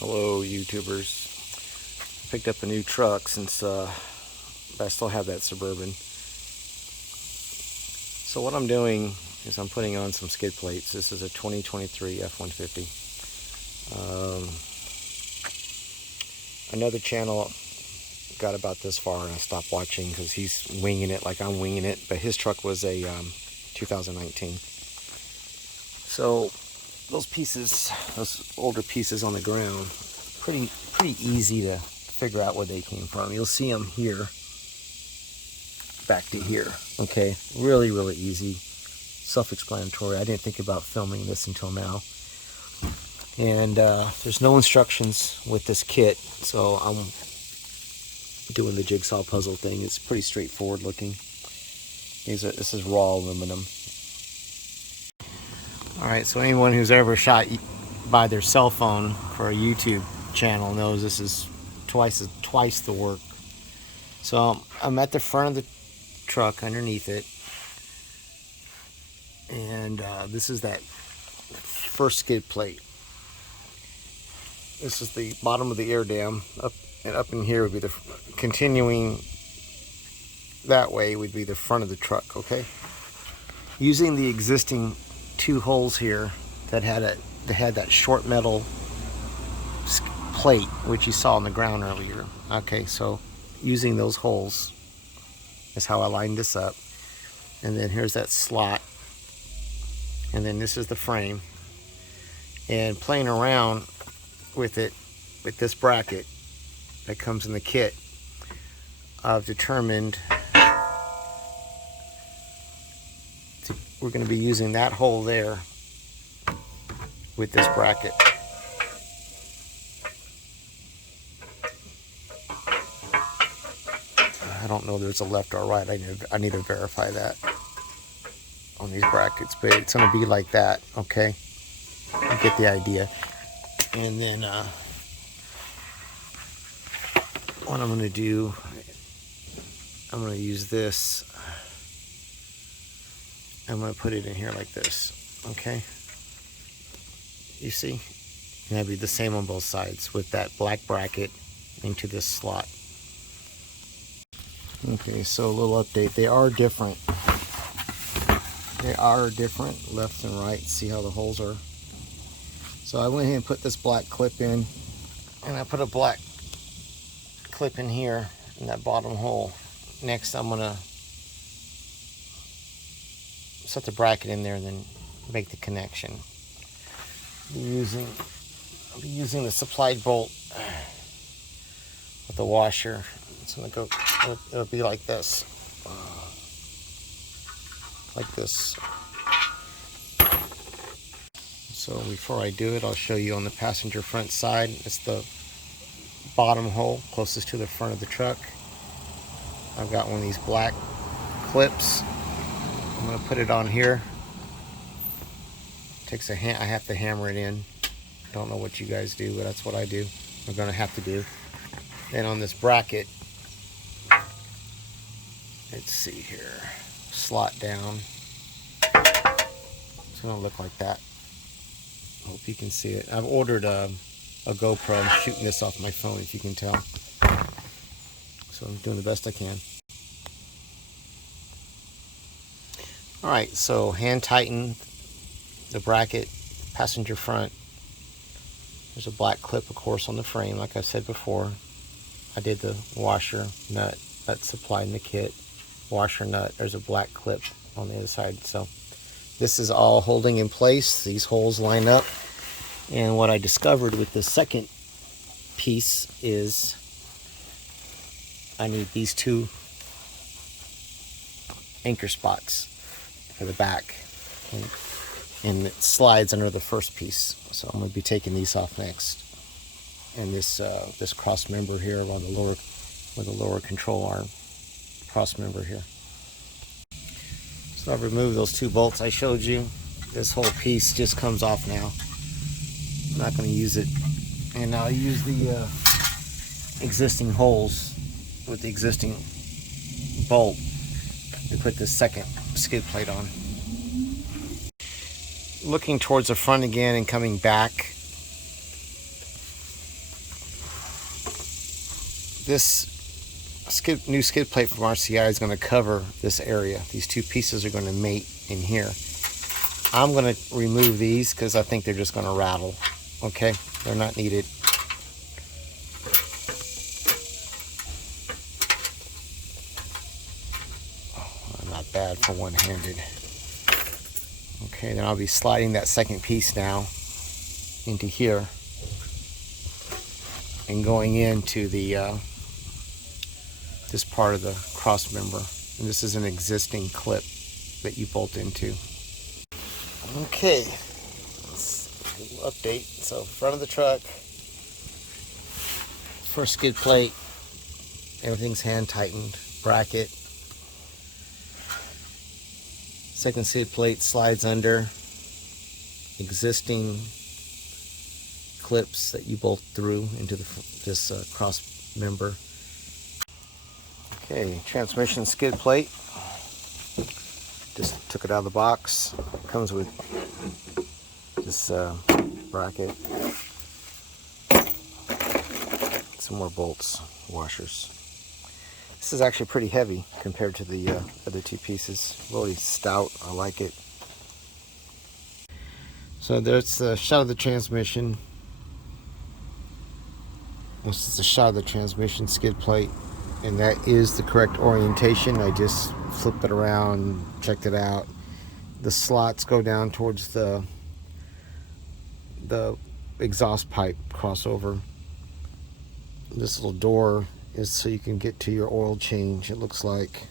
Hello YouTubers. Picked up a new truck since I still have that Suburban. So what I'm doing is I'm putting on some skid plates. This is a 2023 F150. Another channel got about this far and I stopped watching because he's winging it like I'm winging it, but his truck was a 2019. So those pieces, those older pieces on the ground, pretty easy to figure out where they came from. You'll see them here, back to here. Okay, really easy, self-explanatory. I didn't think about filming this until now. And there's no instructions with this kit, so I'm doing the jigsaw puzzle thing. It's pretty straightforward looking. This is raw aluminum. Alright, so anyone who's ever shot by their cell phone for a YouTube channel knows this is twice the work. So I'm at the front of the truck underneath it, and this is that first skid plate. This is the bottom of the air dam, up in here would be the continuing that way would be the front of the truck. Okay, using the existing two holes here that had that short metal plate which you saw on the ground earlier. Okay, so using those holes is how I lined this up, and then here's that slot, and then this is the frame. And playing around with it, with this bracket that comes in the kit, I've determined we're going to be using that hole there with this bracket. I don't know if there's a left or right. I need to verify that on these brackets, but it's going to be like that. Okay, you get the idea. And then what I'm going to do, I'm going to use this. I'm going to put it in here like this. Okay, you see, and that'd be the same on both sides with that black bracket into this slot. Okay, so a little update. They are different. They are different, left and right. See how the holes are? So I went ahead and put this black clip in, and I put a black clip in here in that bottom hole. Next, I'm gonna set the bracket in there and then make the connection. I'll be using the supplied bolt with the washer. It's gonna go. It'll be like this, like this. So before I do it, I'll show you on the passenger front side. It's the bottom hole closest to the front of the truck. I've got one of these black clips. I'm going to put it on here. Takes a I have to hammer it in. Don't know what you guys do, but that's what I do. I'm going to have to do. Then on this bracket, let's see here, slot down. It's going to look like that. Hope you can see it. I've ordered a GoPro. I'm shooting this off my phone, if you can tell. So I'm doing the best I can. Alright, so hand tighten the bracket, passenger front. There's a black clip, of course, on the frame, like I said before. I did the washer nut that's supplied in the kit. Washer nut, there's a black clip on the other side. So this is all holding in place. These holes line up. And what I discovered with the second piece is I need these two anchor spots for the back, and it slides under the first piece. So I'm going to be taking these off next. And this cross member here on the lower, with the lower control arm, cross member here. So I've removed those two bolts I showed you. This whole piece just comes off now. I'm not going to use it, and I'll use the existing holes with the existing bolt to put this second skid plate on. Looking towards the front again and coming back, this new skid plate from RCI is going to cover this area. These two pieces are going to mate in here. I'm going to remove these because I think they're just going to rattle. Okay, they're not needed. Oh, not bad for one-handed. Okay, then I'll be sliding that second piece now into here and going into the this part of the cross member. And this is an existing clip that you bolt into. Okay, update. So front of the truck, first skid plate, everything's hand tightened, bracket. Second skid plate slides under, existing clips that you bolt through into this cross member. Okay, transmission skid plate. Just took it out of the box. Comes with this bracket, some more bolts, washers. This is actually pretty heavy compared to the other two pieces. Really stout. I like it. So there's the shot of the transmission. This is a shot of the transmission skid plate, and that is the correct orientation. I just flipped it around, checked it out. The slots go down towards the exhaust pipe crossover. This little door is so you can get to your oil change, it looks like.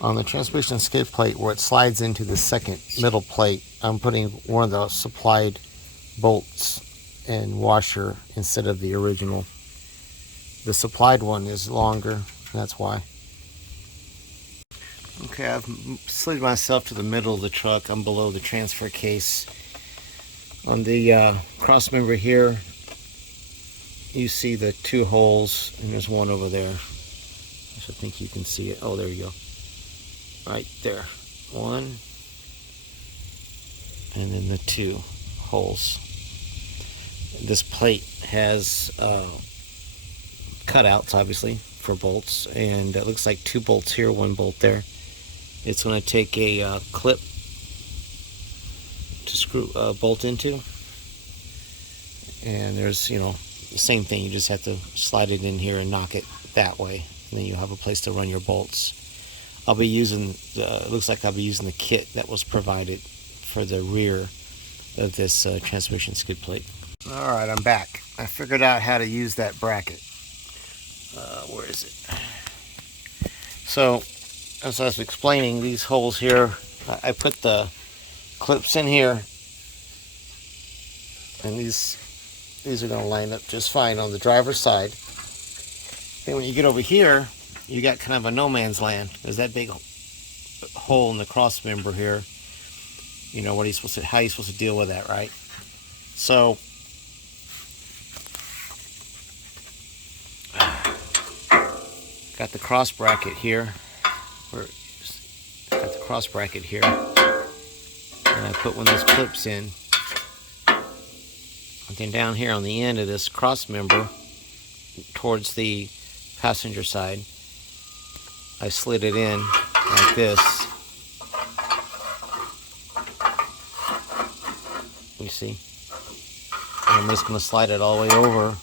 On the transmission skid plate, where it slides into the second middle plate, I'm putting one of the supplied bolts and washer instead of the original. The supplied one is longer, that's why. Okay, I've slid myself to the middle of the truck. I'm below the transfer case. On the cross member here, you see the two holes, and there's one over there. I think you can see it. Oh, there you go. Right there. One, and then the two holes. This plate has cutouts, obviously, for bolts, and it looks like two bolts here, one bolt there. It's going to take a clip to screw bolt into, and there's, you know, the same thing. You just have to slide it in here and knock it that way, and then you have a place to run your bolts. I'll be using it looks like I'll be using the kit that was provided for the rear of this transmission skid plate. All right, I'm back. I figured out how to use that bracket. Where is it? So, as I was explaining, these holes here, I put the clips in here, and these are going to line up just fine on the driver's side. And when you get over here, you got kind of a no man's land. There's that big hole in the cross member here. You know, how are you supposed to deal with that, right? So got the cross bracket here. Got the cross bracket here, and I put one of those clips in. And then down here on the end of this cross member, towards the passenger side, I slid it in like this. You see? And I'm just going to slide it all the way over.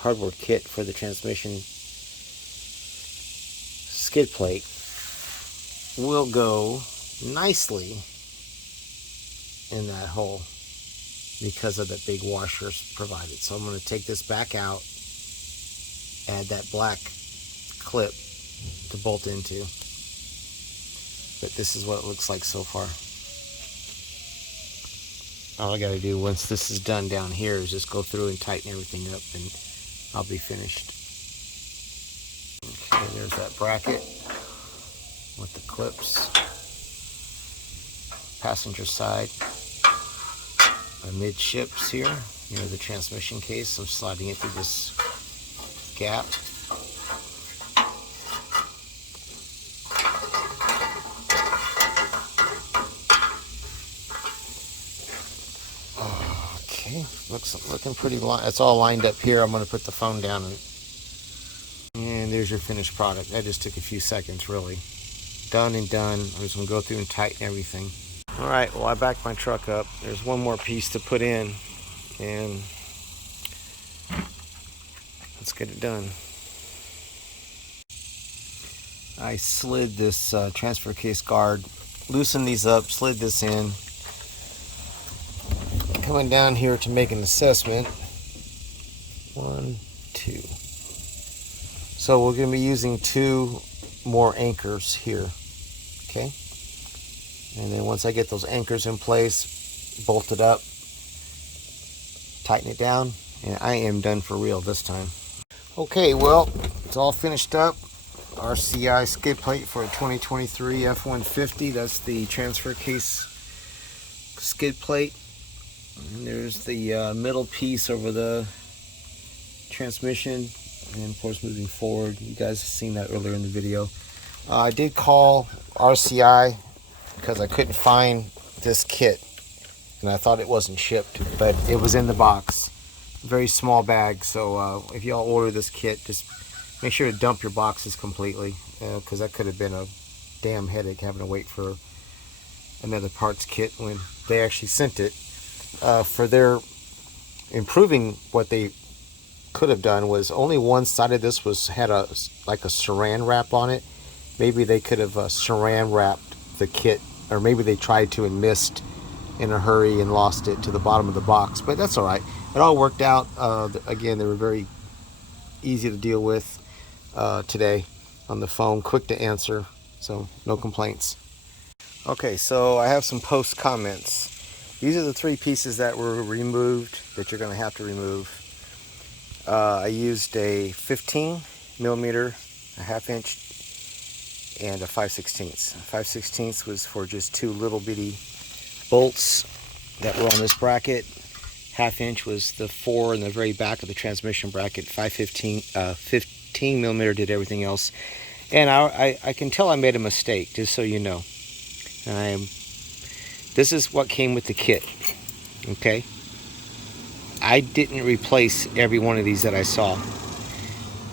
Hardware kit for the transmission skid plate will go nicely in that hole because of the big washers provided. So I'm going to take this back out, add that black clip to bolt into. But this is what it looks like so far. All I got to do once this is done down here is just go through and tighten everything up, and I'll be finished. Okay, there's that bracket with the clips. Passenger side. Midships here, near the transmission case. I'm sliding it through this gap. Okay, looking pretty. It's all lined up here. I'm going to put the phone down and there's your finished product. That just took a few seconds, really. Done and done. I'm just gonna go through and tighten everything. All right, well, I backed my truck up. There's one more piece to put in, and let's get it done. I slid this transfer case guard, loosened these up, slid this in. Coming down here to make an assessment. 1, 2. So we're going to be using 2 more anchors here. Okay. And then once I get those anchors in place, bolt it up, tighten it down, and I am done for real this time. Okay, well, it's all finished up. RCI skid plate for a 2023 F150. That's the transfer case skid plate. And there's the middle piece over the transmission, and of course moving forward. You guys have seen that earlier in the video. I did call RCI because I couldn't find this kit, and I thought it wasn't shipped, but it was in the box. Very small bag, so if y'all order this kit, just make sure to dump your boxes completely, because that could have been a damn headache having to wait for another parts kit when they actually sent it. For their improving, what they could have done was only one side of this had like a saran wrap on it. Maybe they could have saran wrapped the kit, or maybe they tried to and missed in a hurry and lost it to the bottom of the box, but that's all right. It all worked out. Again, they were very easy to deal with today on the phone, quick to answer, so no complaints. Okay, so I have some post comments. These are the 3 pieces that were removed that you're going to have to remove. I used a 15 millimeter, a 1/2 inch, and a 5/16. 5/16 was for just 2 little bitty bolts that were on this bracket. 1/2 inch was the 4 in the very back of the transmission bracket. 15 millimeter did everything else. And I can tell I made a mistake, just so you know. This is what came with the kit, okay? I didn't replace every one of these that I saw.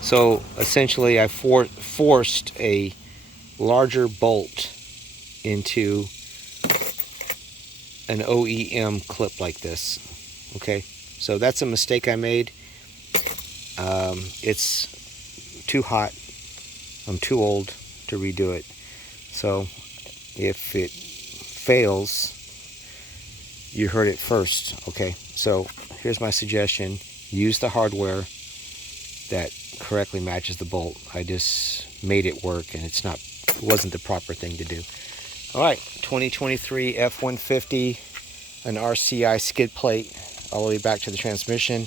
So essentially I forced a larger bolt into an OEM clip like this. Okay, so that's a mistake I made. It's too hot. I'm too old to redo it. So if it fails, you heard it first. Okay, so here's my suggestion. Use the hardware that correctly matches the bolt. I just made it work, and it wasn't the proper thing to do. All right, 2023 F150, an RCI skid plate all the way back to the transmission.